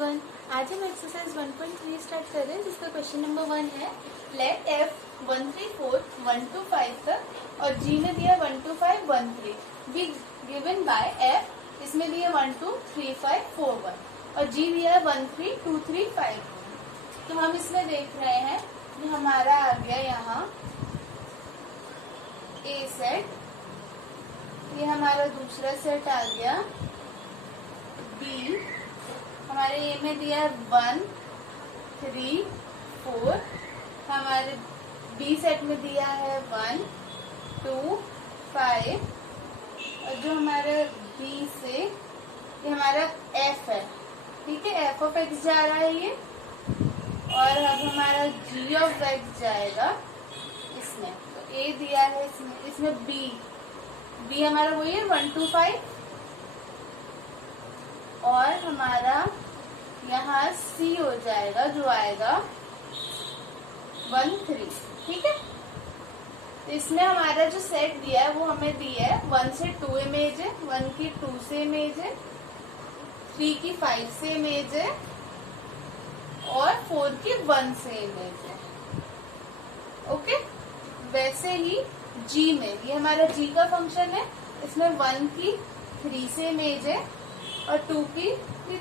Everyone, आज हम exercise 1.3 start कर रहे हैं जिसका क्वेश्चन नंबर 1 है लेट f 1 3 4 1 2 5 तक और g में दिया 1 2 5 1 3 बी गिवन बाय f इसमें दिया 1 2 3 5 4 1 और g दिया 1 3 2 3 5 1। तो हम इसमें देख रहे हैं कि हमारा आ गया यहाँ a सेट, ये हमारा दूसरा सेट आ गया b, हमारे ए में दिया है 1 3 4, हमारे बी सेट में दिया है 1 2 5 और जो हमारा बी से ये हमारा एफ है, ठीक है, एफ ऑफ एक्स जा रहा है ये, और अब हमारा जी ऑफ एक्स जाएगा इसमें। तो ए दिया है इसमें बी हमारा वही है 1 2 5 और हमारा यहाँ सी हो जाएगा जो आएगा 1 3, ठीक है। तो इसमें हमारा जो सेट दिया है वो हमें दिया है 1 से 2 इमेज है, 1 की 2 से इमेज है, 3 की 5 से इमेज है और 4 की 1 से इमेज है। ओके, वैसे ही जी में ये हमारा जी का फंक्शन है, इसमें 1 की 3 से इमेज है और 2 की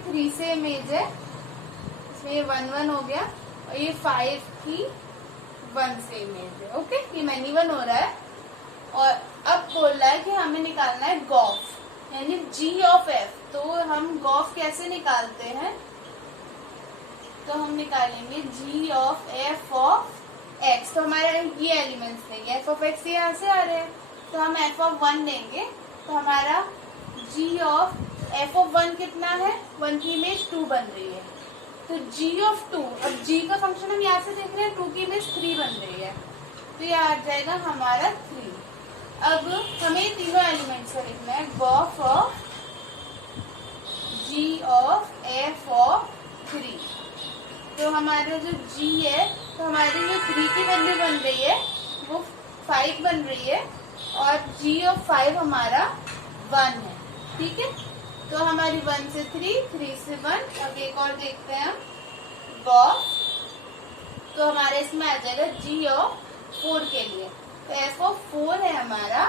3 से इमेज है, इसमें ये 1 1 हो गया और ये 5 की 1 से इमेज है। ओके, ये मैनी 1 हो रहा है और अब बोल रहा है कि हमें निकालना है गॉफ यानी जी ऑफ एफ। तो हम गॉफ कैसे निकालते हैं, तो हम निकालेंगे जी ऑफ एफ ऑफ एक्स। तो हमारे ये एलिमेंट्स लेंगे, एफ ऑफ एक्स यहाँ से आ रहे हैं तो हम एफ ऑफ 1 लेंगे, तो हमारा जी ऑफ एफ ऑफ 1 कितना है, 1 की इमेज 2 बन रही है, तो जी ऑफ 2, अब जी का फंक्शन हम यहाँ से देख रहे हैं 2 की इमेज 3 बन रही है, तो ये आ जाएगा हमारा 3। अब हमें तीनों एलिमेंट्स को लिखना है, gof of G of F of 3। तो हमारा जो जी है, तो हमारी जो 3 की वैल्यू बन रही है वो 5 बन रही है और जी ऑफ 5 हमारा 1 है, ठीक है। तो हमारी 1 से 3, 3 से 1, अब एक और देखते हैं हम गॉफ, तो हमारे इसमें आ जाएगा जी ऑफ 4 के लिए, तो एफ ऑफ 4 है हमारा,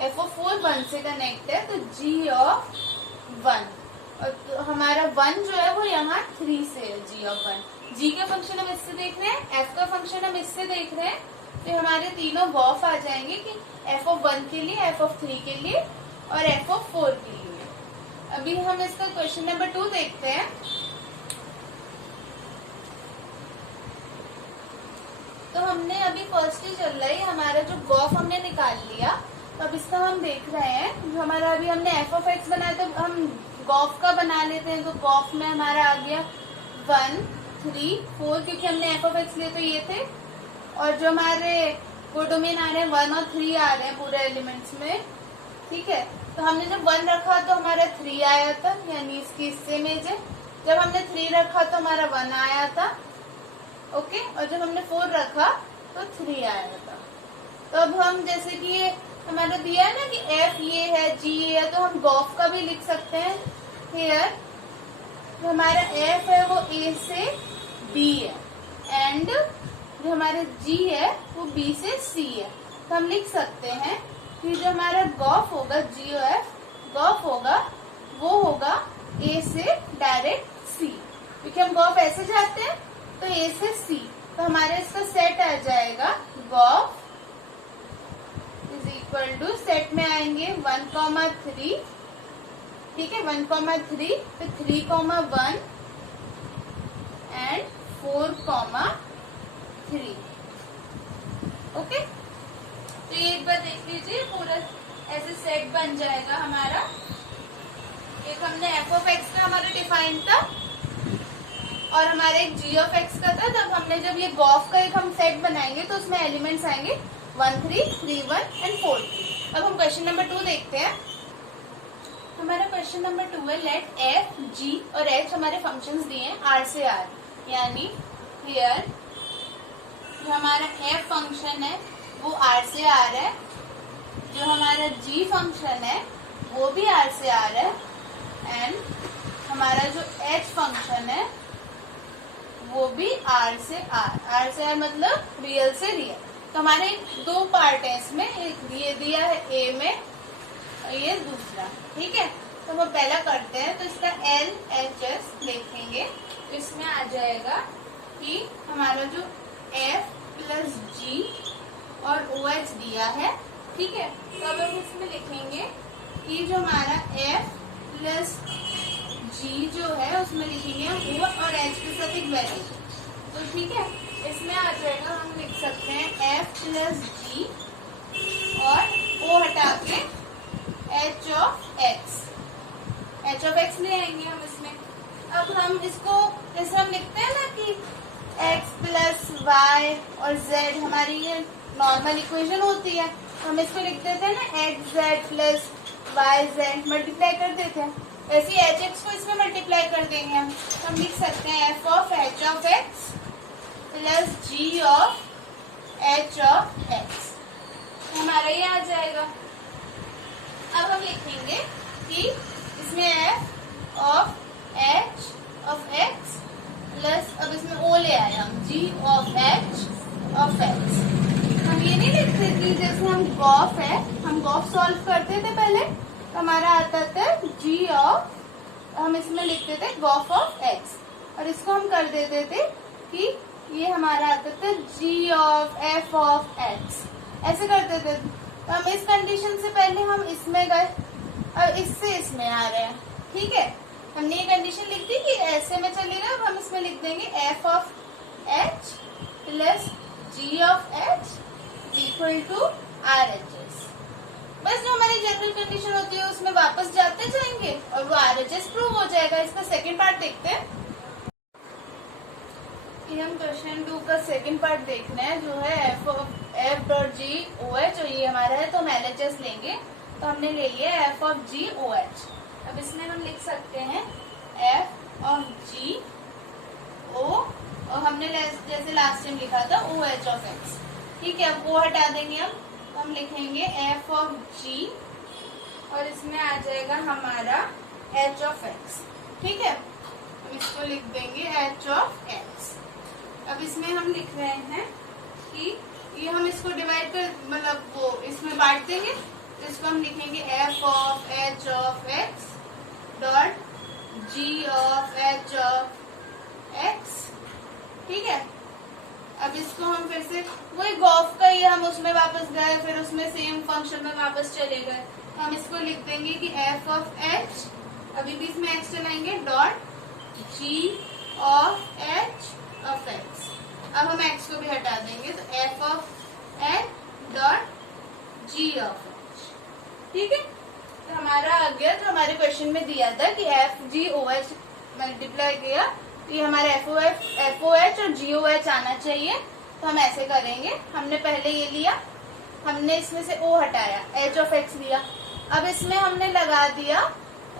एफ ऑफ 4 1 से कनेक्ट है, तो जी ऑफ 1 और तो हमारा 1 जो है वो यहाँ 3 से है, जी ऑफ 1। जी का फंक्शन हम इससे देख रहे हैं, एफ का फंक्शन हम इससे देख रहे हैं, तो हमारे तीनों गॉफ आ जाएंगे कि एफ ऑफ 1 के लिए, एफ ऑफ 3 के लिए और एफ ऑफ 4 के लिए। अभी हम इसका क्वेश्चन नंबर 2 देखते हैं। तो हमने अभी फर्स्ट ही चल रहा है, हमारा जो गॉफ हमने निकाल लिया, तो अब इसका हम देख रहे हैं जो हमारा अभी हमने एफ ऑफ एक्स बनाया, तो हम गॉफ का बना लेते हैं। तो गॉफ में हमारा आ गया 1 3 4, क्योंकि हमने एफ ऑफ एक्स लिए तो ये थे, और जो हमारे कोडोमेन आ रहे हैं 1 और 3 आ रहे हैं पूरे एलिमेंट्स में, ठीक है। तो हमने जब 1 रखा तो हमारा 3 आया था, यानी इसकी इससे इमेज है। जब हमने 3 रखा तो हमारा 1 आया था, ओके, और जब हमने 4 रखा तो 3 आया था। तो अब हम जैसे कि ये हमारा दिया है ना कि एफ ये है, जी ये है, तो हम गॉफ का भी लिख सकते हैं हेयर। जो हमारा एफ है वो ए से बी है एंड जो हमारा जी है वो बी से सी है, तो हम लिख सकते हैं कि जो हमारा गॉफ होगा, जी ओ एफ गॉफ होगा वो होगा ए से डायरेक्ट सी, क्योंकि हम गॉफ ऐसे जाते हैं तो ए से सी, तो हमारे इसका सेट आ जाएगा gof is equal to, set में आएंगे 1 3, ठीक है, 1 3 फिर 3 1 एंड 4 3। ओके, तो ये एक बार देख लीजिए, पूरा ऐसे सेट बन जाएगा हमारा। एक हमने एफ ऑफ एक्स का हमारा डिफाइन था और हमारा एक जी ऑफ एक्स का था। जब ये गॉफ का एक हम सेट बनाएंगे तो उसमें एलिमेंट्स आएंगे 1 3 3 1 एंड 4 3। अब हम क्वेश्चन नंबर 2 देखते हैं। हमारा क्वेश्चन नंबर 2 है लेट एफ जी और एच हमारे फंक्शंस दिए हैं आर से आर, यानी हियर जो हमारा एफ फंक्शन है वो आर से आर है, जो हमारा जी फंक्शन है वो भी आर से आर है एंड हमारा जो h फंक्शन है वो भी r से r मतलब रियल से रियल। तो हमारे दो पार्ट है इसमें, एक ये दिया है a में और ये दूसरा, ठीक है। तो हम पहला करते हैं, तो इसका LHS लिखेंगे। तो इसमें आ जाएगा कि हमारा जो F प्लस G और OH दिया है, ठीक है। तो अब हम इसमें लिखेंगे कि जो हमारा F प्लस G जो है उसमें लिखेंगे हम O और H के साथ एक वैल्यू। तो ठीक है, इसमें आ जाएगा, हम लिख सकते हैं F प्लस G और O हटा के H ऑफ x ले आएंगे हम इसमें। अब हम इसको जैसे हम लिखते हैं ना कि x प्लस वाई और z हमारी ये नॉर्मल इक्वेशन होती है, हम इसको लिख देते हैं ना X Z plus Y Z, multiply कर देते हैं। वैसे एच एक्स को इसमें मल्टीप्लाई कर देंगे हम लिख सकते हैं F of H of X plus G of H of X, हमारा ये आ जाएगा। अब हम लिखेंगे कि इसमें F of H of X plus, अब इसमें ओ ले आए हम, G of H of X. हम ये नहीं लिखते कि जैसे हम गॉफ है, हम गॉफ सॉल्व करते थे पहले, तो हमारा आता था जी ऑफ, हम इसमें लिखते थे गॉफ ऑफ एक्स और इसको हम कर देते थे कि ये हमारा आता था जी ऑफ एफ ऑफ एक्स, ऐसे करते थे। तो हम इस कंडीशन से पहले हम इसमें गए, अब इससे इसमें आ रहे हैं, ठीक है। हमने ये कंडीशन लिख दी कि ऐसे में चलेगा, अब हम इसमें लिख देंगे F of H plus G of H equal to R H S. बस जो हमारी जनरल कंडीशन होती है उसमें वापस जाते जाएंगे और वो आर एच एस प्रूव हो जाएगा। इसका सेकेंड पार्ट देखते हैं। ये हम क्वेश्चन 2 का सेकेंड पार्ट देख रहे हैं, जो है F dot G O H, और ये हमारा है तो हम एल एच एस लेंगे। तो हमने ले लिया F of G O H. अब इसमें हम लिख सकते हैं एफ ऑफ जी ओ, और हमने जैसे लास्ट टाइम लिखा था ओ एच ऑफ एक्स, ठीक है। अब वो हटा देंगे हम लिखेंगे एफ ऑफ जी और इसमें आ जाएगा हमारा एच ऑफ एक्स, ठीक है। हम इसको लिख देंगे एच ऑफ एक्स। अब इसमें हम लिख रहे हैं कि ये हम इसको डिवाइड कर, मतलब वो इसमें बांट देंगे, तो इसको हम लिखेंगे F of H of x dot G of H of X, ठीक है। अब इसको हम फिर से वही गॉफ का ही हम उसमें वापस गए, फिर उसमें सेम फंक्शन में वापस चले गए। हम इसको लिख देंगे कि एफ ऑफ एच, अभी भी इसमें एक्स चलाएंगे, dot G of H of X. अब हम एक्स को भी हटा देंगे, तो F of H dot G of H, ठीक है। तो हमारा आ गया जो हमारे क्वेश्चन में दिया था कि F G O H multiply किया, तो ये हमारा एफ ओ एच और जी ओ एच आना चाहिए। तो हम ऐसे करेंगे, हमने पहले ये लिया, हमने इसमें से ओ हटाया, एच ऑफ एक्स लिया। अब इसमें हमने लगा दिया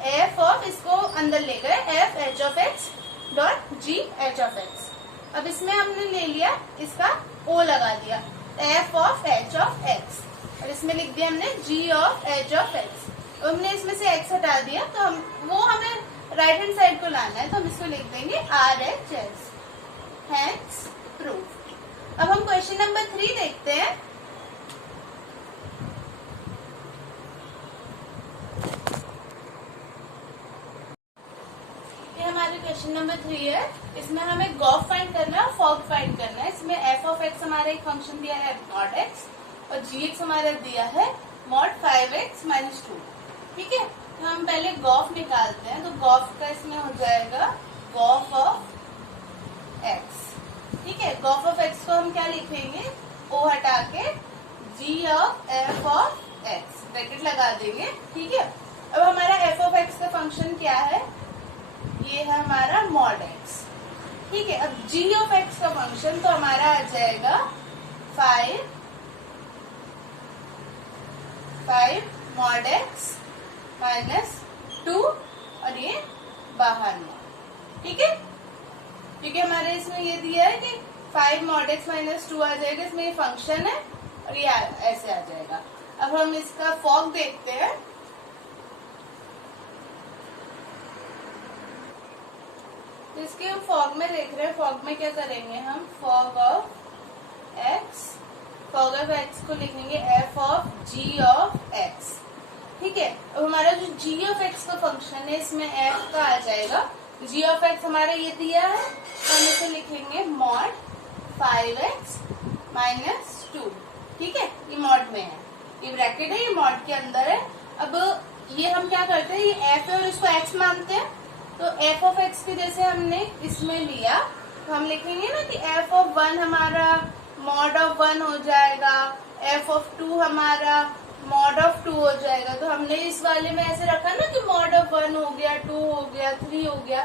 एफ ऑफ, इसको अंदर ले गए, F H of x dot G H of X. अब इसमें हमने ले लिया, इसका ओ लगा दिया, F of H of x, और इसमें लिख दिया हमने जी ऑफ एच ऑफ एक्स। हमने इसमें से एक्स हटा दिया, तो हमें राइट हैंड साइड को लाना है, तो हम इसको लिख देंगे R H S, hence proof. अब हम क्वेश्चन नंबर 3 देखते हैं। ये हमारे क्वेश्चन नंबर 3 है, इसमें हमें गॉफ फाइंड करना है और फॉग फाइंड करना है। इसमें एफ ऑफ एक्स हमारा एक फंक्शन दिया है मॉड एक्स, और जी एक्स हमारा दिया है मॉड 5x - 2, ठीक है। तो हम पहले गॉफ निकालते हैं, तो गॉफ का इसमें हो जाएगा गॉफ ऑफ एक्स, ठीक है। गॉफ ऑफ एक्स को हम क्या लिखेंगे, ओ हटा के G of F of X bracket लगा देंगे, ठीक है। अब हमारा एफ ऑफ एक्स का फंक्शन क्या है, ये है हमारा मॉड एक्स, ठीक है। अब जी ऑफ एक्स का फंक्शन तो हमारा आ जाएगा 5 मॉड एक्स -2, और ये बाहर मॉड, ठीक है। क्योंकि हमारे इसमें ये दिया है कि 5 मॉड एक्स -2 आ जाएगा, इसमें ये फंक्शन है और ये ऐसे आ जाएगा। अब हम इसका फॉग देखते हैं। तो इसके हम फॉग में देख रहे हैं, फॉग में क्या करेंगे हम, fog of X, fog of X को लिखेंगे F of G of X. ठीक है, अब हमारा जो जी ऑफ एक्स का फंक्शन है इसमें एफ का आ जाएगा। जी ऑफ एक्स हमारा ये दिया है तो हम इसे लिखेंगे मॉड 5x माइनस 2। ठीक है, ये मॉड में है, ये ब्रैकेट है, ये मॉड के अंदर है। अब ये हम क्या करते हैं, ये एफ है और इसको एक्स मानते हैं, तो एफ ऑफ एक्स की जैसे हमने इसमें लिया तो हम लिखेंगे ना कि एफ ऑफ 1 हमारा मॉड ऑफ 1 हो जाएगा, एफ ऑफ 2 हमारा मॉड ऑफ 2 हो जाएगा। तो हमने इस वाले में ऐसे रखा ना कि मॉड ऑफ 1 हो गया, 2 हो गया, 3 हो गया।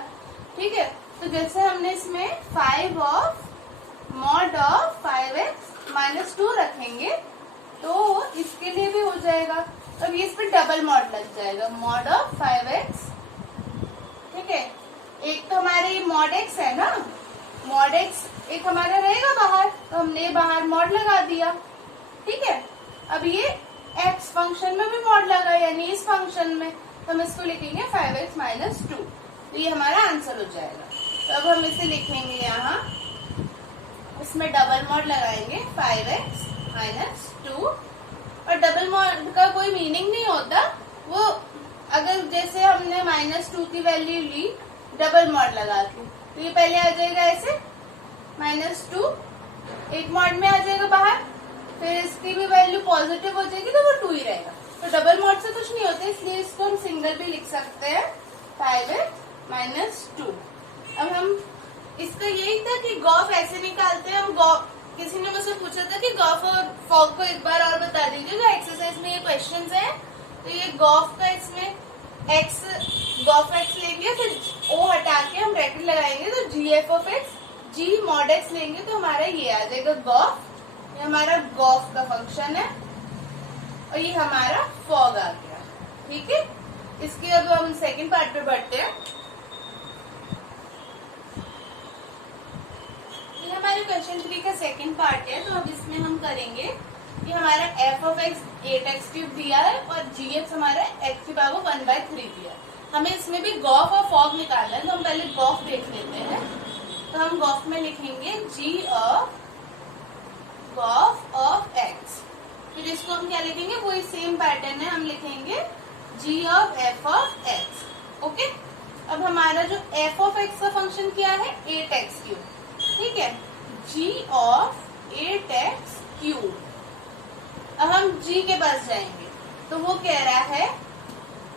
ठीक है, तो जैसे हमने इसमें 5 of mod of 5x minus 2 रखेंगे तो इसके लिए भी हो जाएगा। अब ये इस पर डबल मॉड लग जाएगा, मॉड ऑफ 5x। ठीक है, एक तो हमारे मॉड x है ना, मॉड x एक हमारा रहेगा बाहर, तो हमने बाहर मॉड लगा दिया। ठीक है, अब ये x फंक्शन में भी मॉड लगा, यानी इस फंक्शन में, तो हम इसको लिखेंगे 5x माइनस 2, तो ये हमारा आंसर हो जाएगा। तो अब हम इसे लिखेंगे यहाँ, इसमें डबल मॉड लगाएंगे 5x माइनस 2, और डबल मॉड का कोई मीनिंग नहीं होता, वो अगर जैसे हमने -2 की वैल्यू ली डबल मॉड लगा के, तो ये पहले आ जाएगा ऐसे -2, एक मॉड में आ जाएगा बाहर, फिर इसकी भी वैल्यू पॉजिटिव हो जाएगी तो वो 2 ही रहेगा। तो डबल मॉड से कुछ नहीं होता, इसलिए इसको हम सिंगल भी लिख सकते हैं 5x माइनस 2। अब हम इसका यही था कि गॉफ ऐसे निकालते हैं हम। गॉफ, किसी ने मुझसे पूछा था कि गॉफ और फॉग को एक बार और बता दीजिएगा, एक्सरसाइज में ये क्वेश्चंस है। तो ये गॉफ का, इसमें एक्स, गॉफ एक्स लेंगे, फिर ओ हटा के हम ब्रैकेट लगाएंगे तो G F of X, G mod X लेंगे तो हमारा ये आ जाएगा गॉफ। ये हमारा गॉफ का फंक्शन है और ये हमारा फॉग आ गया। ठीक है, इसके अब हम सेकंड पार्ट पे बढ़ते हैं। ये हमारे क्वेश्चन 3 का सेकंड पार्ट है, तो अब इसमें हम करेंगे, ये हमारा एफ ऑफ एक्स 8x³ दिया है और जी एक्स हमारा x की पावर 1/3 दिया है। हमें इसमें भी गॉफ और फॉग निकालना है, तो हम पहले गॉफ देख लेते हैं। तो हम गॉफ में लिखेंगे G of Gauff of x, फिर इसको हम क्या लिखेंगे, वही सेम पैटर्न है, हम लिखेंगे G of F of X. Okay, अब हमारा जो एफ ऑफ एक्स का फंक्शन क्या है, 8x³। ठीक है, जी ऑफ 8x³। अब हम जी के पास जाएंगे तो वो कह रहा है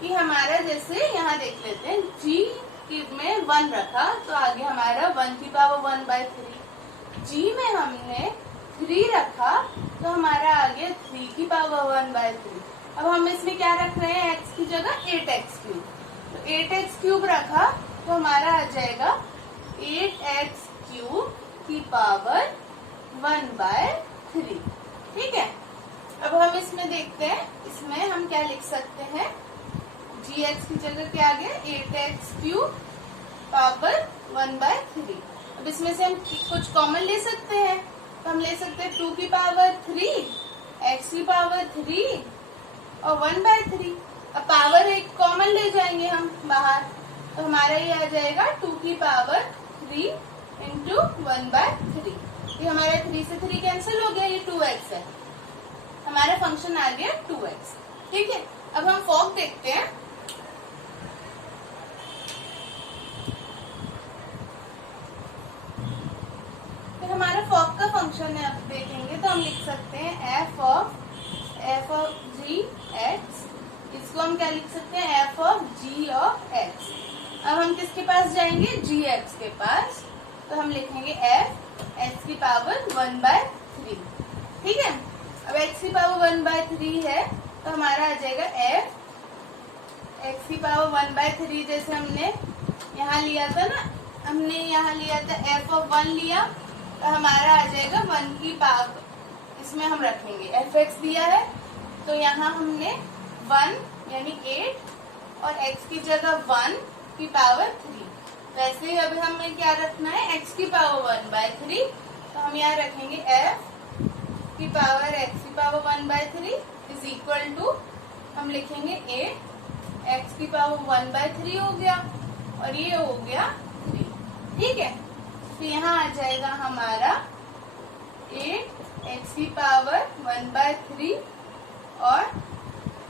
कि हमारा, जैसे यहाँ देख लेते हैं, जी में 1 रखा तो आगे हमारा 1 की पावर 1/3, जी में हमने 3 रखा तो हमारा आगे 3 की पावर 1/3। अब हम इसमें क्या रख रहे हैं, x की जगह 8x³, तो 8x³ रखा तो हमारा आ जाएगा 8x³ की पावर 1/3। ठीक है, अब हम इसमें देखते हैं, इसमें हम क्या लिख सकते हैं, जी एक्स की जगह क्या आ गया, 8x³ पावर 1/3। अब इसमें से हम कुछ कॉमन ले सकते हैं, तो हम ले सकते हैं 2 की पावर 3, x की पावर 3 और 1/3। अब पावर एक कॉमन ले जाएंगे हम बाहर, तो हमारा ये आ जाएगा 2 की पावर 3 इंटू 1/3। ये हमारा 3 से 3 कैंसिल हो गया, ये 2x है, हमारा फंक्शन आ गया 2x। ठीक है, अब हम फॉग देखते हैं। फिर हमारा फॉग का फंक्शन है, अब देखेंगे तो हम लिख सकते हैं एफ ऑफ जी एक्स, इसको हम क्या लिख सकते हैं, F of G of X. अब हम किसके पास जाएंगे, जी एक्स के पास, तो हम लिखेंगे एफ एक्स की पावर 1/3। ठीक है, अब x की पावर 1/3 है तो हमारा आ जाएगा f x की पावर 1/3, जैसे हमने यहाँ लिया था ना, हमने यहाँ लिया था f ऑफ 1 लिया, तो हमारा आ जाएगा 1 की पावर, इसमें हम रखेंगे fx दिया है तो यहाँ हमने 1 यानी 8 और x की जगह 1 की पावर 3। वैसे ही अभी हमें क्या रखना है, x की पावर 1/3, तो हम यहाँ रखेंगे f की पावर x की पावर 1/3 इज इक्वल टू, हम लिखेंगे 8 x की पावर 1/3 हो गया और ये हो गया 3। ठीक है, तो यहाँ आ जाएगा हमारा 8x की पावर 1/3 और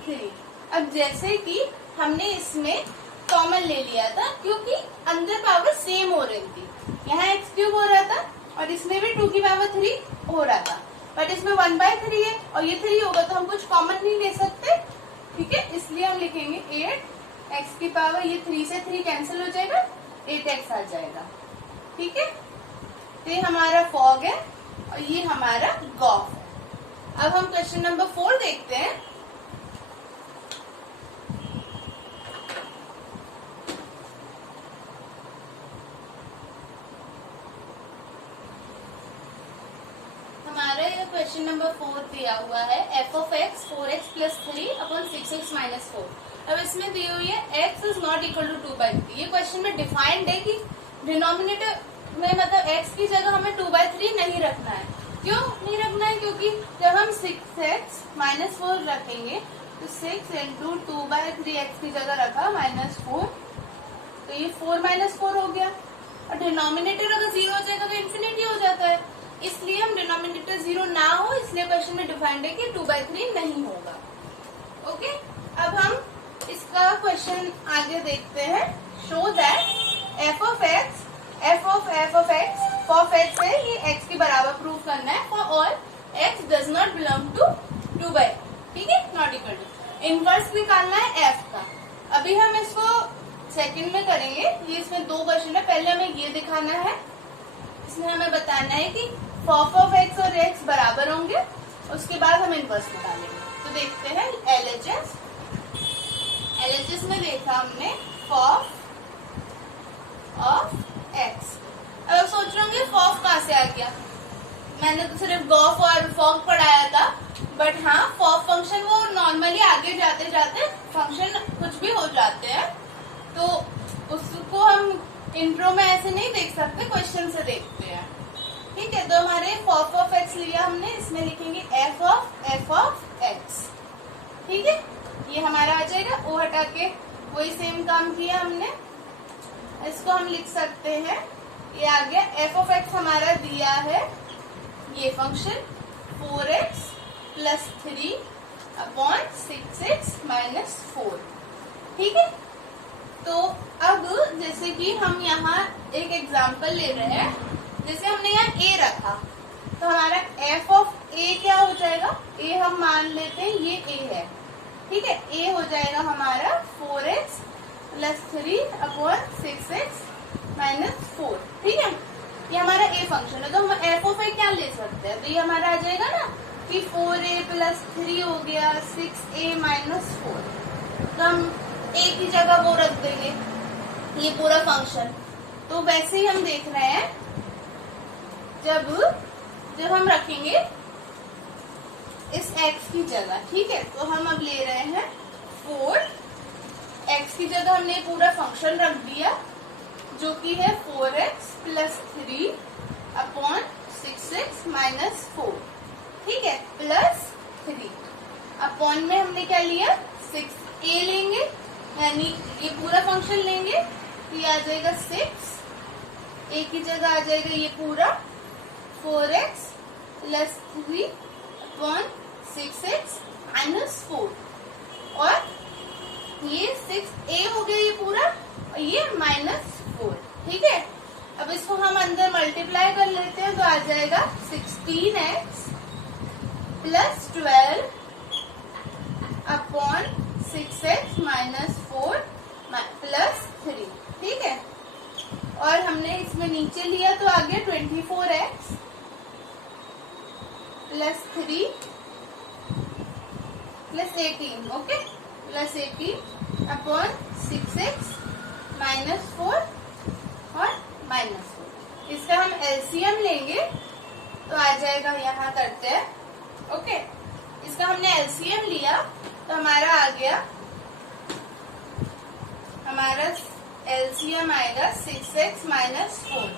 3। अब जैसे कि हमने इसमें कॉमन ले लिया था क्योंकि अंदर पावर सेम हो रही थी, यहाँ x³ हो रहा था और इसमें भी 2 की पावर 3 हो रहा था, बट इसमें 1/3 है और ये 3 होगा तो हम कुछ कॉमन नहीं ले सकते। ठीक है, इसलिए हम लिखेंगे 8x की पावर, ये 3 से 3 कैंसिल हो जाएगा, 8x आ जाएगा। ठीक है, तो ये हमारा फॉग है और ये हमारा गॉफ है। अब हम क्वेश्चन नंबर 4 देखते हैं। हमारा ये क्वेश्चन नंबर 4 दिया हुआ है f of x 4x plus 3 upon 6x minus 4। अब इसमें दी हुई है x is not equal to 2/3। ये क्वेश्चन में डिफाइंड है कि डिनोमिनेटर में मतलब x की जगह हमें 2/3 नहीं रखना है। क्यों नहीं रखना है? क्योंकि जब हम 6x minus 4 रखेंगे तो 6 into 2/3x की जगह रखा -4, तो ये 4 - 4 हो गया और डिनोमिनेटर अगर 0 हो जाएगा तो इन्फिनिटी हो जाता है, इसलिए हम डिनोमिनेटर 0 ना हो इसलिए क्वेश्चन में डिफाइंड है कि 2/3 नहीं होगा। ओके, अब हम इसका क्वेश्चन आगे देखते हैं। Show that f of x for x है, ये x के बराबर प्रूव करना है for all x does not belong to 2/3। ठीक है, नॉट इक्वल टू इनवर्स निकालना है f का। अभी हम इसको सेकंड में करेंगे, ये इसमें 2 क्वेश्चन है। पहले हमें ये दिखाना है, इसमें हमें बताना है कि फॉफ ऑफ x और x बराबर होंगे, उसके बाद हम इनवर्स निकालेंगे। तो देखते हैं LHS में देखा हमने फॉफ ऑफ x। अब सोच रहे होंगे फॉफ कहाँ से आ गया, मैंने तो सिर्फ गॉफ और फॉग पढ़ाया था, बट हाँ फॉफ फंक्शन वो नॉर्मली आगे जाते जाते फंक्शन कुछ भी हो जाते हैं, तो उसको हम इंट्रो में ऐसे नहीं देख सकते, क्वेश्चन से देखते हैं। ठीक है, तो हमारे फॉफ ऑफ एक्स लिया हमने, इसमें लिखेंगे एफ ऑफ एक्स। ठीक है, ये हमारा आ जाएगा, ओ हटा के वही सेम काम किया हमने। इसको हम लिख सकते हैं, ये आ गया एफ ऑफ एक्स हमारा दिया है ये function 4x plus 3 upon 6x minus 4। ठीक है, तो अब जैसे कि हम यहाँ एक एग्जांपल ले रहे हैं, जैसे हमने यहाँ a रखा तो हमारा f ऑफ a क्या हो जाएगा, a हम मान लेते हैं ये a है। ठीक है, a हो जाएगा हमारा 4x plus 3 upon 6x minus 4। ठीक है, ये हमारा a फंक्शन है, तो हम f ऑफ a क्या ले सकते हैं, तो ये हमारा आ जाएगा ना कि 4a plus 3 हो गया 6a minus 4। तो हम a की जगह वो रख देंगे ये पूरा फंक्शन। तो वैसे ही हम देख रहे हैं, जब हम रखेंगे इस x की जगह, ठीक है, तो हम अब ले रहे हैं 4x की जगह हमने पूरा फंक्शन रख दिया जो कि है 4x plus 3 upon 6x minus 4। ठीक है, प्लस 3 अपॉन में हमने क्या लिया 6a लेंगे, यानी ये पूरा फंक्शन लेंगे तो ये आ जाएगा 6, a की जगह आ जाएगा ये पूरा 4x plus 3 upon 6x minus 4, और ये 6a हो गया ये पूरा और ये -4। ठीक है, अब इसको हम अंदर मल्टीप्लाई कर लेते हैं तो आ जाएगा 16x plus 12 upon 6x minus 4 plus 3। ठीक है, और हमने इसमें नीचे लिया तो आ गया 24x plus 3 plus 18। Okay, plus 18 upon 6x minus 4 और -4। इसका हम एलसीएम लेंगे तो आ जाएगा, यहाँ करते हैं। ओके, इसका हमने एलसीएम लिया तो हमारा आ गया, हमारा एलसीएम आएगा 6x minus 4।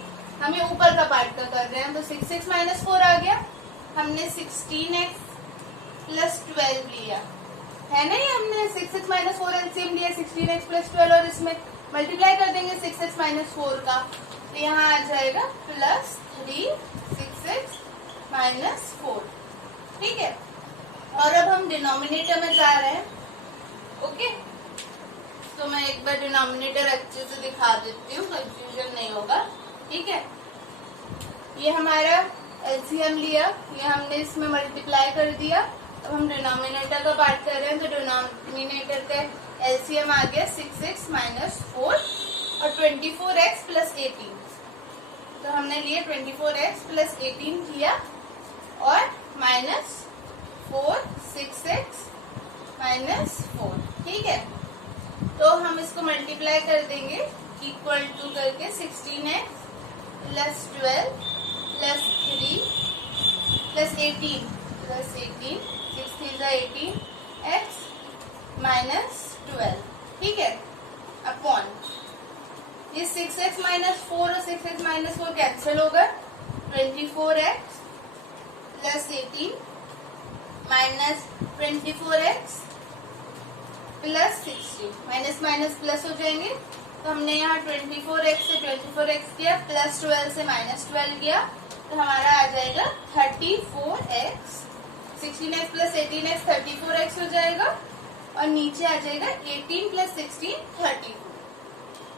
हमें ऊपर का पार्ट का कर रहे हैं तो 6x minus 4 आ गया। हमने 16x plus 12 लिया है ना, ये हमने 6x minus 4 एलसीएम लिया 16x plus 12 और इसमें मल्टीप्लाई कर देंगे 6x minus 4 का, तो यहाँ आ जाएगा +3 6x -4। ठीक है, और अब हम डिनोमिनेटर में जा रहे हैं। ओके, तो मैं एक बार डिनोमिनेटर अच्छे से दिखा देती हूँ, कंफ्यूजन नहीं होगा। ठीक है, ये हमारा एलसीएम लिया, ये हमने इसमें मल्टीप्लाई कर दिया। अब हम डिनोमिनेटर का पार्ट कर रहे हैं, तो डिनोमिनेटर का एलसीएम आ गया 6x -4 और 24x + 18। तो हमने लिए 24x + 18 किया और -4 6x -4। ठीक है, तो हम इसको मल्टीप्लाई कर देंगे इक्वल टू करके 16x + 12 + 3 + 18 6 3 18 x -12। ठीक है, अपॉन ये 6x -4 और 6x -4 कैंसिल होगा। 24x + 18 -24x + 16 minus minus plus हो जाएंगे। तो हमने यहाँ 24x से 24x किया, +12 से -12 किया, तो हमारा आ जाएगा 34x। 16x + 18x 34x हो जाएगा और नीचे आ जाएगा 18 + 16 34।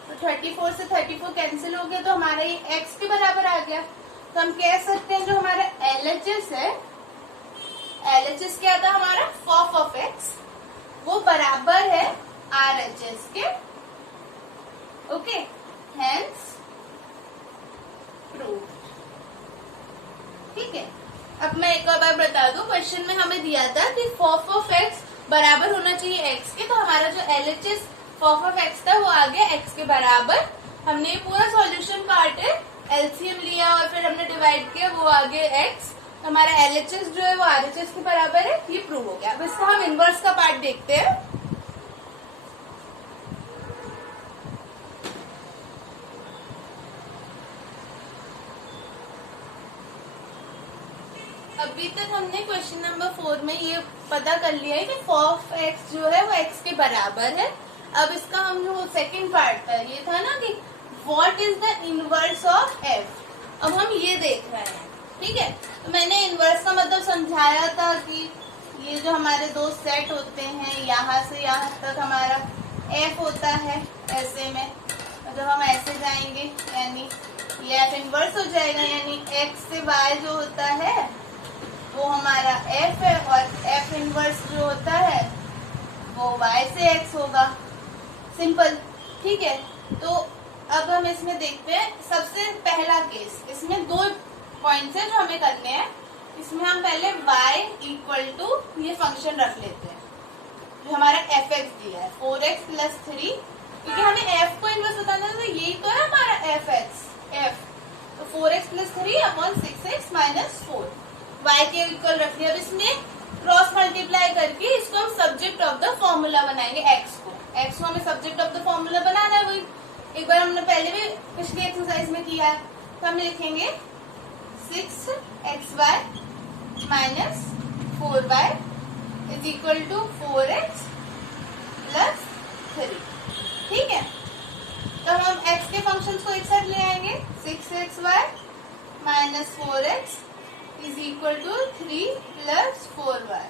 तो 34 से 34 कैंसिल हो गया, तो हमारा ये x के बराबर आ गया। तो हम कह सकते हैं जो हमारा LHS है, LHS क्या था हमारा f(x), वो बराबर है RHS के। Okay, hence prove. ठीक है, अब मैं एक और बार बता दूं, क्वेश्चन में हमें दिया था कि f(x) बराबर होना चाहिए x के, तो हमारा जो LHS f(x) था वो आ गया x के बराबर। हमने ये पूरा सॉल्यूशन पार्ट है, एलसीएम लिया और फिर हमने डिवाइड किया, वो आ गया x। तो हमारा LHS जो है वो RHS के बराबर है, ये प्रूव हो गया। अब इसका हम इनवर्स का पार्ट देखते हैं। अभी तक हमने क्वेश्चन नंबर 4 में ये पता कर लिया है कि f(x) जो है वो x के बराबर है। अब इसका हम जो सेकंड पार्ट था, ये था ना कि what is the inverse of f। अब हम ये देख रहे हैं। ठीक है, तो मैंने इनवर्स का मतलब समझाया था कि ये जो हमारे दो सेट होते हैं, यहाँ से यहाँ तक हमारा f होता है ऐसे में, जब हम ऐसे जाएंगे यानी ये f इनवर्स हो जाएगा, यानी x से y जो होता है वो हमारा f है और f इनवर्स जो होता है वो y से x होगा। सिंपल। ठीक है, तो अब हम इसमें देखते हैं सबसे पहला केस। इसमें दो पॉइंट्स है जो हमें करने हैं। इसमें हम पहले y = ये फंक्शन रख लेते हैं जो हमारा f(x) दिया है 4x + 3, क्योंकि हमें f को इनवर्स बताना है, तो यही तो है हमारा f। तो 4x + 3/6x -4 y के इक्वल रख दिया। अब इसमें क्रॉस मल्टीप्लाई करके इसको हम सब्जेक्ट ऑफ द फॉर्मूला बनाएंगे। x को हमें सब्जेक्ट ऑफ द फॉर्मूला बनाना है। वही एक बार हमने पहले भी पिछली एक्सरसाइज में किया है। तो हम लिखेंगे 6xy -4y = 4x + 3। ठीक है, तो हम x के फंक्शंस को एक साथ ले आएंगे। 6xy -4x = 3 + 4y।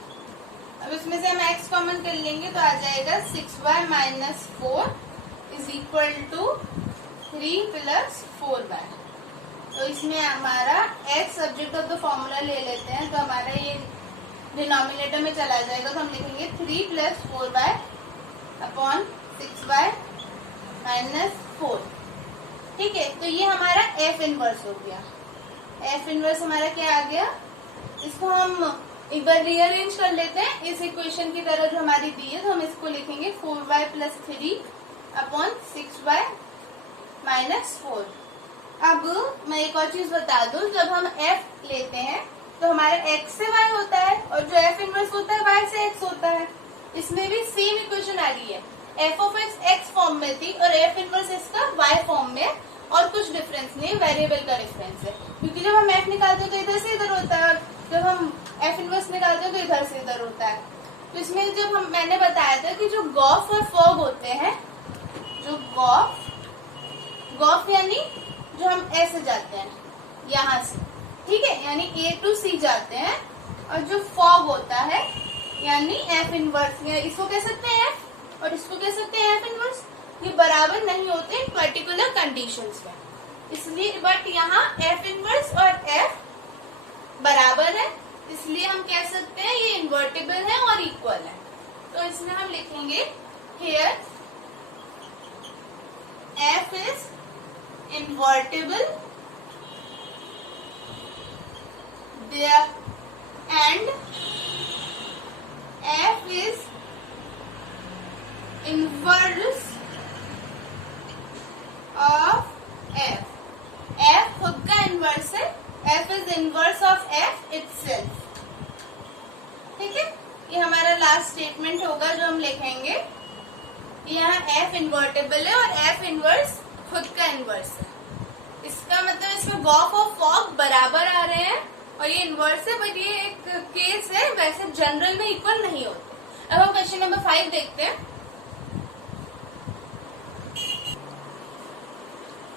अब इसमें से हम x कॉमन कर लेंगे तो आ जाएगा 6y - 4 = 3 + 4y। तो इसमें हमारा x subject of the formula ले लेते हैं, तो हमारा ये डिनोमिनेटर में चला जाएगा। तो हम लिखेंगे 3 + 4y अपॉन 6y - 4। ठीक है, तो ये हमारा f इनवर्स हो गया। f इनवर्स हमारा क्या आ गया, इसको हम एक बार रीअरेंज कर लेते हैं इस इक्वेशन की तरह जो हमारी दी है। तो हम इसको लिखेंगे 4y + 3 अपॉन 6y - 4। अब मैं एक और चीज बता दूं, जब हम f लेते हैं तो हमारा x से y होता है और जो f इनवर्स होता है y से x होता है। इसमें भी सेम इक्वेशन आ रही है। f(x) x फॉर्म में थी और f इनवर्स इसका y फॉर्म में, और कुछ डिफरेंस नहीं, वेरिएबल का डिफरेंस है। क्योंकि जब हम f निकालते हैं तो इधर से इधर होता है, जब हम f इनवर्स निकालते हैं तो इधर से इधर होता है। तो इसमें जब मैंने बताया था कि जो गॉफ और फॉग होते हैं, जो गॉफ यानी जो हम ऐसे जाते हैं यहाँ से, ठीक है, यानी A to C जाते हैं, और जो फॉग होता है यानी F इनवर्स, इसको कह सकते हैं F और इसको कह सकते हैं F इनवर्स, ये बराबर नहीं होते पर्टिकुलर कंडीशंस में, इसलिए बट यहाँ F इनवर्स और F बराबर है, इसलिए हम कह सकते हैं ये इन्वर्टिबल है और इक्वल है। तो इसमें हम लिखेंगे here F is invertible there and F is inverse of F। F खुद का इनवर्स है, F is inverse of F itself। ठीक है, ये हमारा लास्ट स्टेटमेंट होगा जो हम लिखेंगे। यहाँ F इन्वर्टेबल है और F इनवर्स खुद का इनवर्स है, इसका मतलब इसमें गॉफ और फॉग बराबर आ रहे हैं और ये इनवर्स है, बट ये एक केस है, वैसे जनरल में इक्वल नहीं होते। अब हम क्वेश्चन नंबर 5 देखते हैं।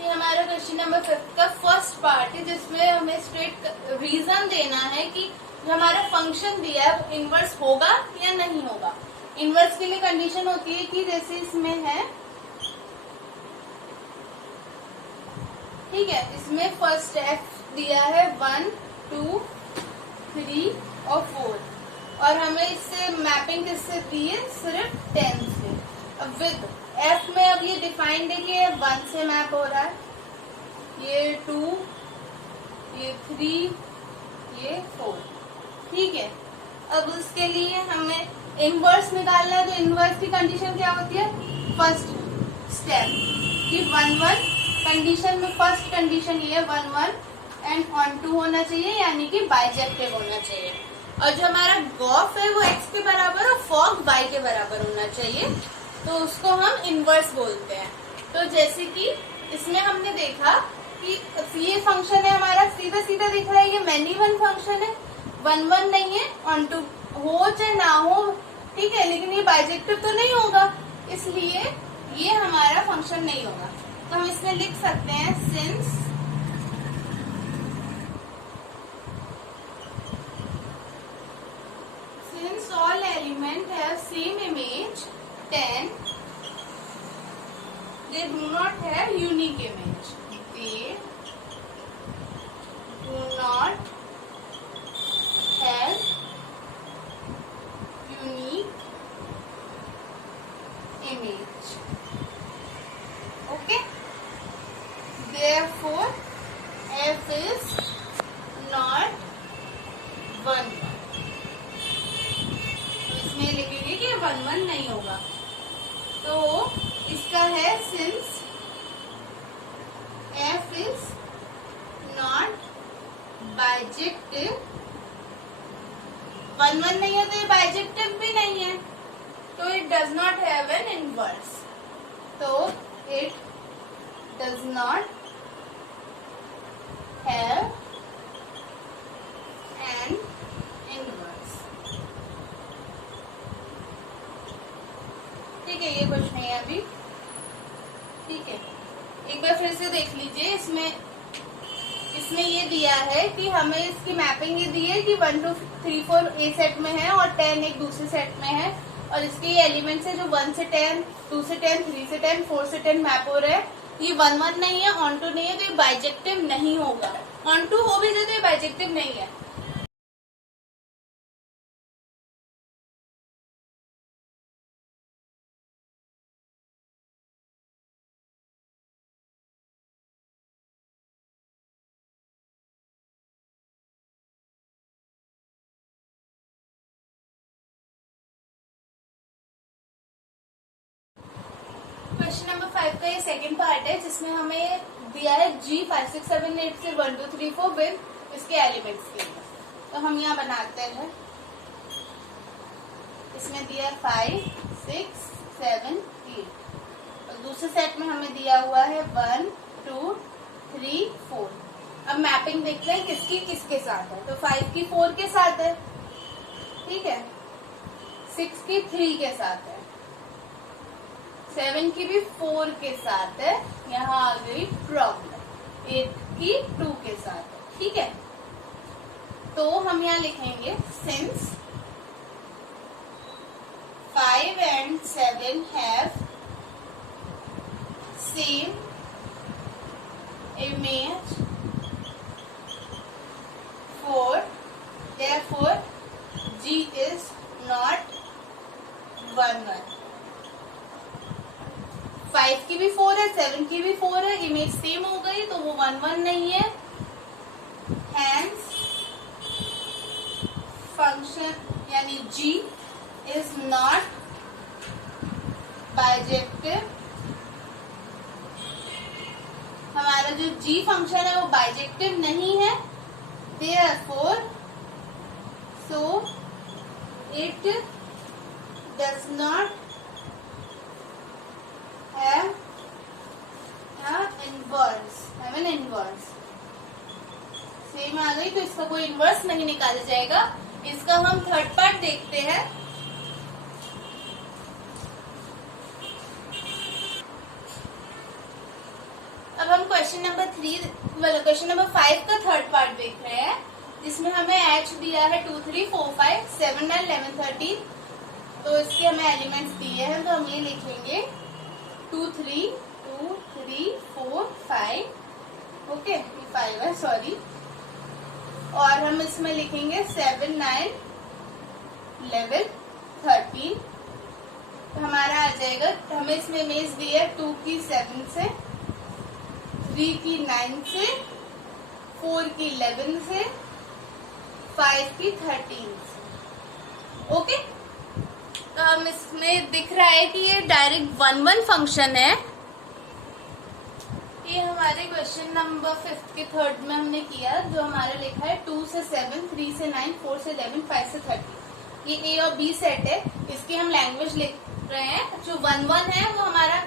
ये हमारा क्वेश्चन नंबर 5 का फर्स्ट पार्ट है, जिसमें हमें स्ट्रेट रीजन देना है कि जो हमारा फंक्शन दिया है वो इनवर्स होगा या नहीं होगा। इनवर्स के लिए कंडीशन होती है कि जैसे इसमें है, ठीक है, इसमें फर्स्ट F दिया है 1 2 3 और 4 और हमें इससे मैपिंग किससे दी है, सिर्फ 10 से। अब विद F में अब ये डिफाइंड है कि 1 से मैप हो रहा है, ये 2, ये 3, ये 4, ठीक है। अब उसके लिए हमें इनवर्स निकालना है, तो इनवर्स की कंडीशन क्या होती है, फर्स्ट स्टेप कि 1 1 कंडीशन में फर्स्ट कंडीशन ये है 1 1 एंड ऑन टू होना चाहिए, यानी कि बाइजेक्टिव होना चाहिए, और जो हमारा गॉफ है वो x के बराबर और फॉग y के बराबर होना चाहिए, तो उसको हम इनवर्स बोलते हैं। तो जैसे कि इसमें हमने देखा कि ये फंक्शन है हमारा, सीधा सीधा दिख रहा है, ये मैनी वन फंक्शन है, 1 1 नहीं है, ऑन टू हो चाहे ना हो, ठीक है, लेकिन ये बाइजेक्टिव तो नहीं होगा, इसलिए ये हमारा फंक्शन नहीं होगा। तो हम इसमें लिख सकते हैं since all element have same image, then they do not have unique image. They do not have unique image. Okay. Therefore, F is not 1 1। तो इसमें लिखेंगे कि 1 1 नहीं होगा। तो इसका है since F is not bijective, 1 1 नहीं है तो ये बाइजेक्टिव भी नहीं है, तो it does not have an inverse। तो it does not have an inverse। ठीक है, ये कुछ नहीं है अभी, ठीक है। एक बार फिर से देख लीजिए, इसमें ये दिया है कि हमें इसकी मैपिंग ये दी है कि 1 2 3 4 ए सेट में है और 10 एक दूसरे सेट में है, और इसके ये एलिमेंट्स है जो 1 से 10, 2 से 10, 3 से 10, 4 से 10 मैप हो रहे हैं। ये 1 1 नहीं है, ऑन टू नहीं है, तो ये बाइजेक्टिव नहीं होगा। ऑन टू हो भी जाए तो ये बाइजेक्टिव नहीं है। क्वेश्चन नंबर 5 का ये सेकंड पार्ट है, जिसमें हमें दिया है G 5 6 7 8 से 1 2 3 4 विद इसके एलिमेंट्स के लिए। तो हम यहाँ बनाते हैं, इसमें दिया 5 6 7 8 और दूसरे सेट में हमें दिया हुआ है 1 2 3 4। अब मैपिंग देखते हैं किसकी किसके साथ है। तो 5 की 4 के साथ है, ठीक है, 6 की 3 के साथ है, 7 की भी 4 के साथ है। यहाँ आ गई प्रॉब्लम, 8 की 2 के साथ, ठीक है। तो हम यहाँ लिखेंगे since 5 and 7 have same image, therefore G is not 1 1। 5 की भी 4 है, 7 की भी 4 है, इमेज सेम हो गई तो वो 1 1 नहीं है। Hence फंक्शन यानी G is not बाइजेक्टिव। हमारा जो G फंक्शन है वो बाइजेक्टिव नहीं है। Therefore, so it does not have an inverse। Same आ गई तो इसका कोई इन्वर्स नहीं निकाला जाएगा। इसका हम थर्ड पार्ट देखते हैं। अब हम क्वेश्चन नंबर 5 का थर्ड पार्ट देख रहे हैं, जिसमें हमें H दिया है 2 3 4 5 7 9 11 13। तो इसके हमें एलिमेंट्स दिए हैं, तो हम ये लिखेंगे 2 3 4 5, ओके, ये 5 है, सॉरी। और हम इसमें लिखेंगे 7 9 11 13। तो हमारा आ जाएगा, हमें इसमें इमेज दी है 2 की 7 से, 3 की 9 से, 4 की 11 से, 5 की 13 से, ओके। तो हम इसमें दिख रहा है कि ये डायरेक्ट 1 1 फंक्शन है। ये हमारे क्वेश्चन नंबर 5 के थर्ड में हमने किया, जो हमारा लिखा है 2 से 7, 3 से 9, 4 से 11, 5 से 13। ये A और B सेट है, इसकी हम लैंग्वेज लिख रहे हैं। जो 1 1 है वो हमारा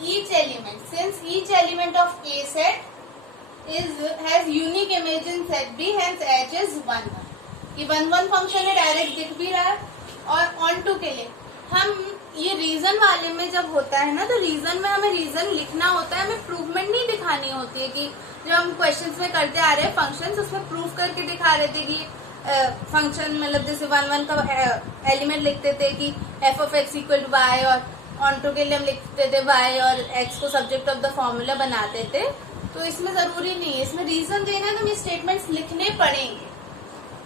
each element, since each element of A set has unique image in set B, hence H is 1 1। ये 1 1 फंक्शन है, डायरेक्ट दिख भी रहा है। और ऑन टू के लिए हम ये रीजन वाले में जब होता है ना, तो रीजन में हमें रीजन लिखना होता है, हमें प्रूवमेंट नहीं दिखानी होती है। कि जो हम क्वेश्चंस में करते आ रहे हैं फंक्शंस, उसमें प्रूव करके दिखा रहे थे कि फंक्शन मतलब जैसे 1 1 का एलिमेंट लिखते थे कि f of x equal to Y, और ऑन टू के लिए हम लिखते थे y और x को सब्जेक्ट ऑफ द फॉर्मूला बनाते थे। तो इसमें जरूरी नहीं है, इसमें रीजन देना है तो हमें स्टेटमेंट्स लिखने पड़ेंगे।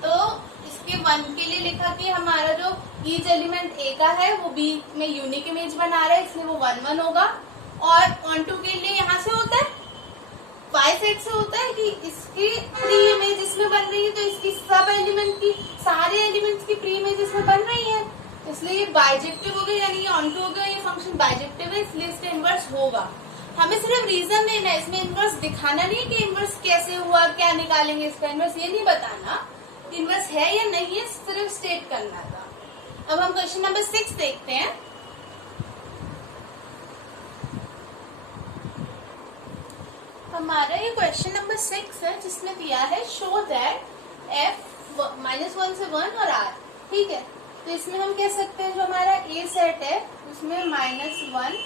तो इसके 1 के लिए लिखा कि हमारा जो ईच एलिमेंट A का है वो B में यूनिक इमेज बना रहा है, इसलिए वो 1 1 होगा। और ऑन टू के लिए यहाँ से होता है y सेट से होता है कि इसकी प्री इमेज इसमें बन रही है, तो इसकी सब एलिमेंट की, सारे एलिमेंट्स की प्री इमेज इसमें बन रही है, इसलिए ये बाइजेक्टिव हो गया, यानी ये ऑन टू हो गया। ये फंक्शन बाइजेक्टिव है, इसलिए इसका इनवर्स होगा। हमें सिर्फ रीजन देना है, इसमें इनवर्स दिखाना नहीं कि इनवर्स कैसे हुआ, क्या निकालेंगे इसका इनवर्स, ये नहीं बताना इनवर्स है या नहीं है, सिर्फ स्टेट करना था। अब हम क्वेश्चन नंबर 6 देखते हैं। हमारा ये क्वेश्चन नंबर 6 है, जिसमें दिया है शो दैट f -1 से 1 और r, ठीक है। तो इसमें हम कह सकते हैं जो हमारा A सेट है उसमें -1, 1,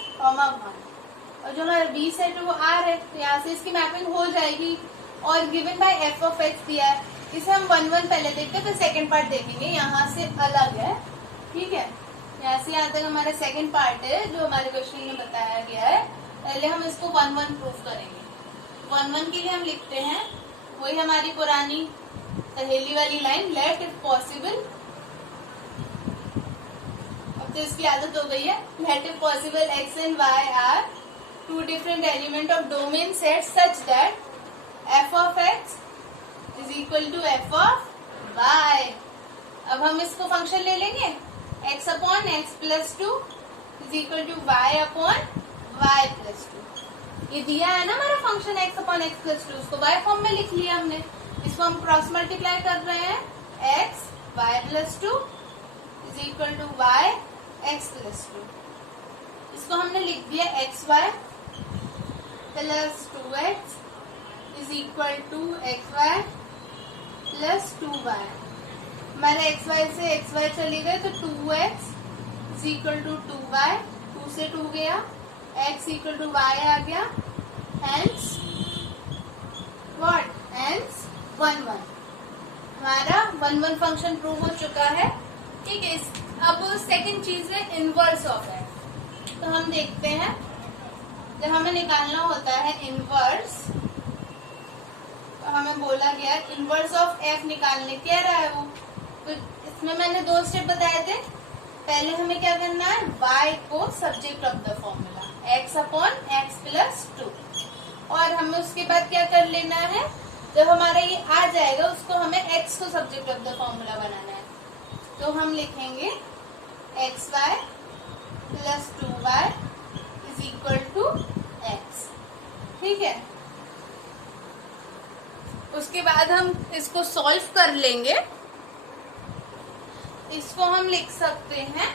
और जो हमारा B सेट है वो R है, तो यहाँ से इसकी मैपिंग हो जाएगी। और given by f of x दिया है, इसे हम 1 1 पहले देखते हैं, फिर सेकंड पार्ट देखेंगे। यहाँ से अलग है, ठीक है, यहाँ से यहाँ तक हमारा सेकंड पार्ट है जो हमारे क्वेश्चन में बताया गया है। पहले हम इसको 1 1 प्रूफ करेंगे। 1 1 के लिए हम लिखते हैं वही हमारी पुरानी सहेली वाली लाइन, लेट इफ पॉसिबल। अब तो इसकी आदत हो गई है। Let if possible x and y are 2 different element of domain set such that f of x is equal to f of y। अब हम इसको फंक्शन ले लेंगे, x upon x plus 2 is equal to y upon y plus 2। ये दिया है ना हमारा function x upon x plus 2, उसको y फॉर्म में लिख लिया हमने। इसको हम क्रॉस मल्टीप्लाई कर रहे हैं, x y plus 2 is equal to y x plus 2। इसको हमने लिख दिया xy plus 2x is equal to xy plus 2y। हमारे xy से xy चली गए तो 2x is equal to 2y, 2 से 2 गया, x इक्वल टू y आ गया। हेंस 1 1। हमारा 1 1 फंक्शन प्रूव हो चुका है। ठीक है, अब सेकंड चीज है इनवर्स ऑफ एफ। तो हम देखते हैं, जब हमें निकालना होता है इनवर्स, तो हमें बोला गया इनवर्स ऑफ एफ निकालने क्या रहा है वो। तो इसमें मैंने 2 स्टेप बताए थे। पहले हमें क्या करना है, y को subject of the formula x upon x plus 2, और हमें उसके बाद क्या कर लेना है, जब हमारा ये आ जाएगा उसको हमें x को सब्जेक्ट ऑफ द फॉर्मूला बनाना है। तो हम लिखेंगे xy plus 2y is equal to x। ठीक है, उसके बाद हम इसको सॉल्व कर लेंगे। इसको हम लिख सकते हैं,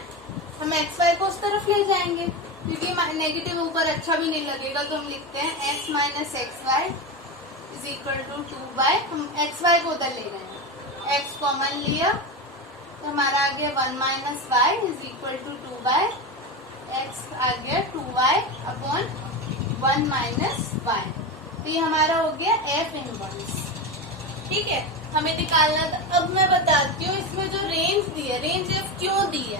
हम एक्स वाई को उस तरफ ले जाएंगे क्योंकि नेगेटिव ऊपर अच्छा भी नहीं लगेगा, तो हम लिखते हैं x minus X Y is equal to 2y। हम एक्स वाई को उधर ले गए हैं, x कॉमन लिया तो हमारा आ गया 1 minus Y is equal to 2y। x आ गया 2y अपॉन 1 माइनस वाई। तो ये हमारा हो गया f इनवर्स। ठीक है, हमें निकालना था। अब मैं बताती हूँ इसमें जो रेंज दी है, रेंज एफ क्यों दी है।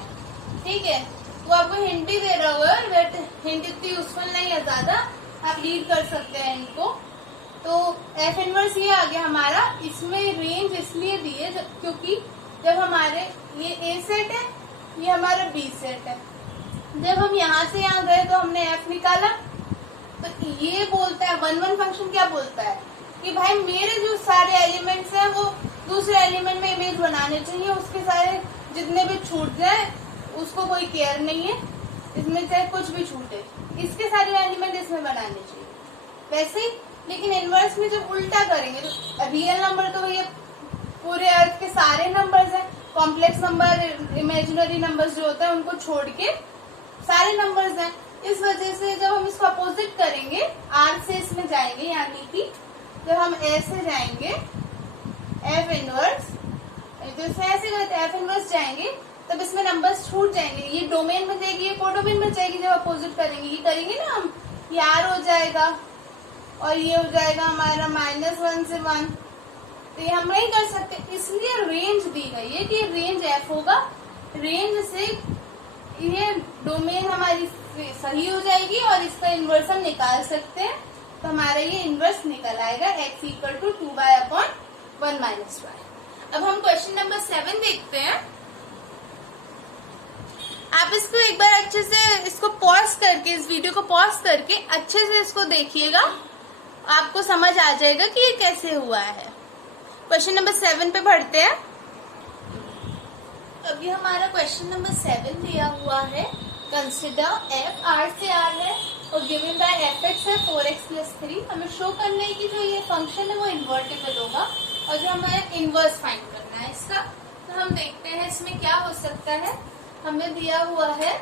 ठीक है, वो आपको हिंट भी दे रहा होगा, बट हिंट इतनी यूजफुल नहीं है ज्यादा, आप रीड कर सकते हैं इनको। तो एफ इनवर्स ये आ गया हमारा। इसमें रेंज इसलिए दी है क्योंकि जब हमारे ये ए सेट है, ये हमारा बी सेट है, जब हम यहाँ से यहाँ गए तो हमने एफ निकाला, तो ये बोलता है 1 1 फंक्शन क्या बोलता है कि भाई मेरे जो सारे एलिमेंट्स हैं वो दूसरे एलिमेंट में इमेज बनाने चाहिए, उसके सारे जितने भी छूट जाए उसको कोई केयर नहीं है, इसमें चाहे कुछ भी छूटे, इसके सारे एलिमेंट इसमें बनाने चाहिए। वैसे ही लेकिन इनवर्स में जब उल्टा करेंगे तो रियल नंबर तो भैया पूरे अर्थ के सारे नंबर्स हैं, कॉम्प्लेक्स नंबर, इमेजिनरी नंबर्स जो होता है उनको छोड़ के सारे नंबर्स हैं। इस वजह से जब हम इसको अपोजिट करेंगे, आर से इसमें जाएंगे, यानी कि जब हम ऐसे जाएंगे एफ इनवर्स, तो इसमें ऐसे करते हैं एफ इनवर्स जाएंगे, तब इसमें नंबर्स छूट जाएंगे, ये डोमेन में जाएगी, ये कोडोमेन में जाएगी। जब अपोजिट करेंगे, ये करेंगे ना हम, ये आर हो जाएगा और ये हो जाएगा हमारा -1 से 1। तो ये हम नहीं कर सकते, इसलिए रेंज दी गई है कि रेंज एफ होगा। रेंज से ये डोमेन हमारी सही हो जाएगी और इसका इनवर्स हम निकाल सकते हैं। तो हमारा ये इनवर्स निकल आएगा x equal to 2y upon 1 minus Y. अब हम क्वेश्चन नंबर 7 देखते हैं। आप इसको एक बार अच्छे से इसको पॉज करके, इस वीडियो को पॉज करके अच्छे से इसको देखिएगा, आपको समझ आ जाएगा कि ये कैसे हुआ है। क्वेश्चन नंबर 7 पे बढ़ते हैं। अभी हमारा क्वेश्चन नंबर 7 दिया हुआ है, कंसिडर एफ आर से आर है और गिवन बाय एफ एक्स है 4x प्लस 3। हमें शो करना है कि जो ये फंक्शन है वो इन्वर्टेबल होगा और जो हमें इनवर्स फाइंड करना है इसका। तो हम देखते हैं इसमें क्या हो सकता है। हमें दिया हुआ है,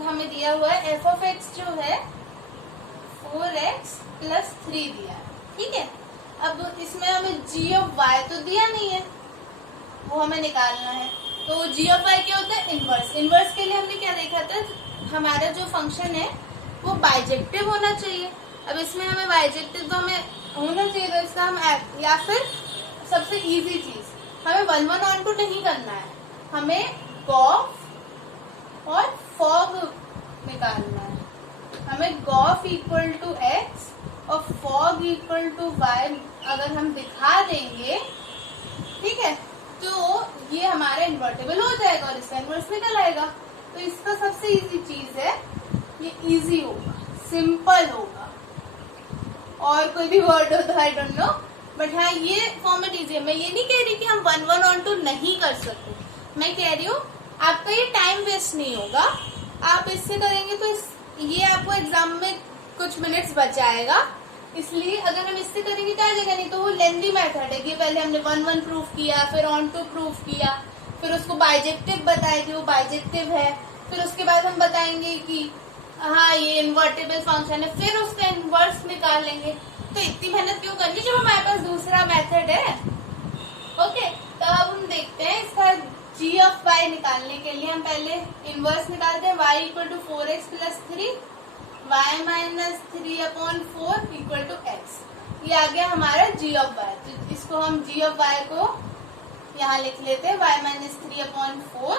हमें दिया हुआ है एफ ऑफ एक्स जो है 4x प्लस 3 दिया है। ठीक है, अब इसमें हमें g ऑफ y तो दिया नहीं है, वो हमें निकालना है। तो g ऑफ y क्या होता है, इनवर्स। इनवर्स के लिए हमने क्या देखा था, हमारा जो फंक्शन है वो बाइजेक्टिव होना चाहिए। अब इसमें हमें बाइजेक्टिव तो हमें होना चाहिए, तो इसका हम या फिर सबसे इजी चीज, हमें 1 1 ऑन टू नहीं करना है, हमें गॉफ और फॉग निकालना है। हमें गॉफ इक्वल टू एक्स और फॉग इक्वल टू वाई अगर हम दिखा देंगे, ठीक है, तो ये हमारा इन्वर्टेबल हो जाएगा और इसका इन्वर्स निकल आएगा। तो इसका सबसे इजी चीज है, ये इजी होगा, सिंपल होगा, और कोई भी वर्ड हो तो आई डोंट नो, बट हाँ ये फॉर्मेट इजी है। मैं ये नहीं कह रही कि हम 1 1 ऑन टू नहीं कर सकते, मैं कह रही हूँ आपका ये टाइम वेस्ट नहीं होगा। आप इससे करेंगे तो ये आपको एग्जाम में कुछ मिनट्स बचाएगा, इसलिए अगर हम इससे करेंगे क्या जगह, नहीं तो वो लेंथी मेथड है कि पहले हमने 1 1 प्रूफ किया, फिर ऑन टू प्रूफ किया, फिर उसको बाइजेक्टिव बताया कि वो बाइजेक्टिव है, फिर उसके बाद हम बताएंगे कि हाँ ये इन्वर्टेबल फंक्शन है, फिर उसका इनवर्स निकालेंगे। तो इतनी मेहनत क्यों करनी जब हमारे पास दूसरा मेथड है। ओके, तो अब हम देखते हैं इसका g ऑफ y निकालने के लिए हम पहले इनवर्स निकालते हैं। y equal to 4x plus 3, y minus 3 upon 4 equal to x। ये आ गया हमारा g ऑफ y। तो इसको हम g ऑफ y को यहाँ लिख लेते हैं y माइनस 3/4।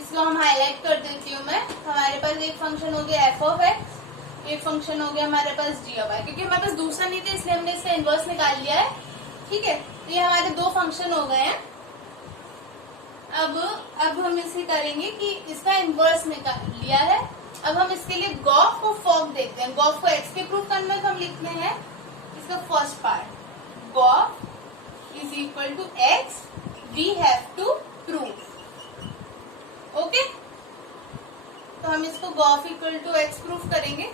इसको हम हाईलाइट कर देती हूँ मैं। हमारे पास एक फंक्शन हो गया f ऑफ x, एक फंक्शन हो गया हमारे पास g ऑफ y। क्योंकि हमारे पास दूसरा नहीं था इसलिए हमने इसका इनवर्स निकाल लिया है। ठीक है, तो ये हमारे दो फंक्शन हो गए हैं। अब हम इसे करेंगे कि इसका इनवर्स निकाल लिया है। अब हम इसके लिए गॉफ को फॉर्म देखते हैं। गॉफ को x के प्रूव करना है तो हम लिखते हैं इसका first part gof is equal to x we have to prove. Okay, तो हम इसको gof equal to x prove करेंगे।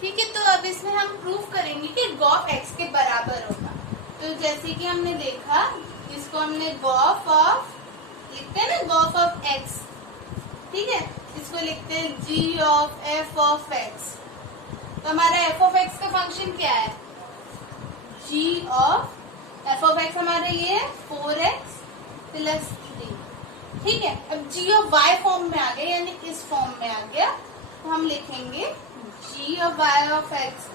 ठीक है, तो अब इसमें हम प्रूव करेंगे कि गॉफ x के बराबर होगा। तो जैसे कि हमने देखा, इसको हमने गॉफ ऑफ लिखते हैं ना, गॉफ ऑफ x। ठीक है, इसको लिखते हैं g of f of x। तो हमारा f ऑफ x का फंक्शन क्या है? g of f of x हमारा ये है 4x प्लस 3। ठीक है, अब g ऑफ y फॉर्म में आ गया, यानी इस फॉर्म में आ गया, तो हम लिखेंगे g of y of x।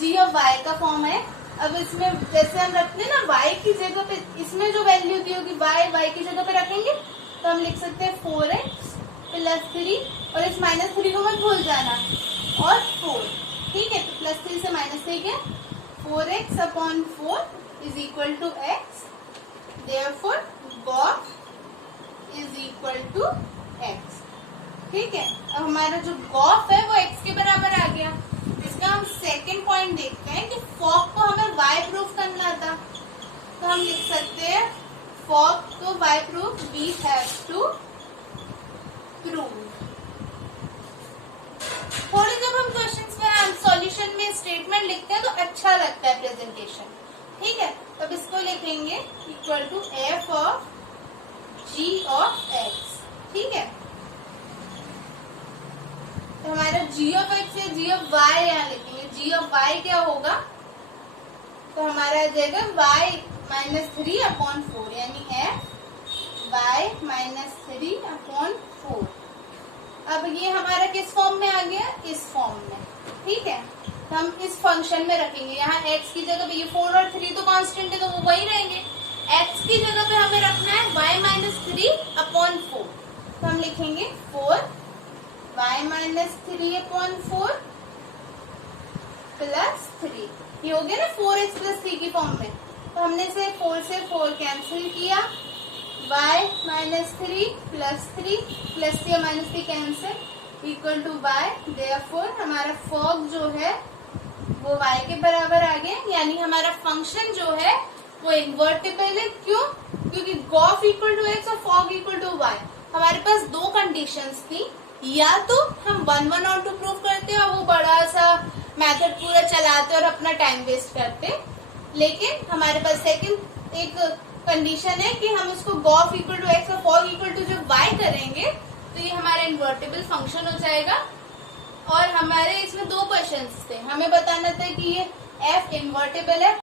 g of y का फॉर्म है। अब इसमें जैसे हम रखते हैं ना y की जगह पे, इसमें जो वैल्यू दी होगी y की जगह पे रखेंगे, तो हम लिख सकते हैं 4x प्लस 3, और इस माइनस 3 को मत भूल जाना, और 4। ठीक है, तो प्लस 3 से माइनस 3 गया, 4x upon 4 is equal to x। Therefore gof is equal to x। ठीक है, अब हमारा जो गॉफ है वो x के बराबर आ गया। इसका हम सेकंड पॉइंट देखते हैं कि फॉक को हमें y प्रूफ करना था, तो हम लिख सकते हैं फॉक को y proof we have to prove. थोड़ी जब हम क्वेश्चंस में सॉल्यूशन में स्टेटमेंट लिखते हैं तो अच्छा लगता है प्रेजेंटेशन। ठीक है, तब इसको लिखेंगे equal to f of g of x। ठीक है, तो हमारा g ऑफ x या g ऑफ y यहाँ लिखेंगे। g ऑफ y क्या होगा? तो हमारा आ जाएगा y माइनस 3 अपॉन 4, यानी f y माइनस 3 अपॉन 4। अब ये हमारा किस फॉर्म में आ गया? इस फॉर्म में। ठीक है, तो हम इस फंक्शन में रखेंगे। यहाँ x की जगह पे ये 4 और 3 तो कांस्टेंट है, तो वो वही रहेंगे। x की जगह पे हमें रखना है y माइनस 3 अपॉन 4, तो हम लिखेंगे 4 y माइनस 3 अपॉन 4 प्लस 3। ये हो गया ना 4x प्लस 3 की फॉर्म में। तो हमने से 4 से 4 कैंसिल किया, y minus 3 plus 3 plus 3 minus 3 cancel equal to y। Therefore हमारा फॉग जो है वो y के बराबर आ गया, यानी हमारा फंक्शन जो है वो इन्वर्टिबल है। क्यों? क्योंकि गॉफ इक्वल टू x और फॉग इक्वल टू y। हमारे पास दो कंडीशंस थी, या तो हम 1 1 और 2 प्रूव करते और वो बड़ा सा मेथड पूरा चलाते और अपना टाइम वेस्ट करते, लेकिन हमारे पास सेकंड एक कंडीशन है कि हम इसको गॉफ इक्वल टू x और फॉग इक्वल टू जब y करेंगे तो ये हमारा इन्वर्टिबल फंक्शन हो जाएगा। और हमारे इसमें दो क्वेश्चंस थे, हमें बताना था कि ये f इन्वर्टिबल है,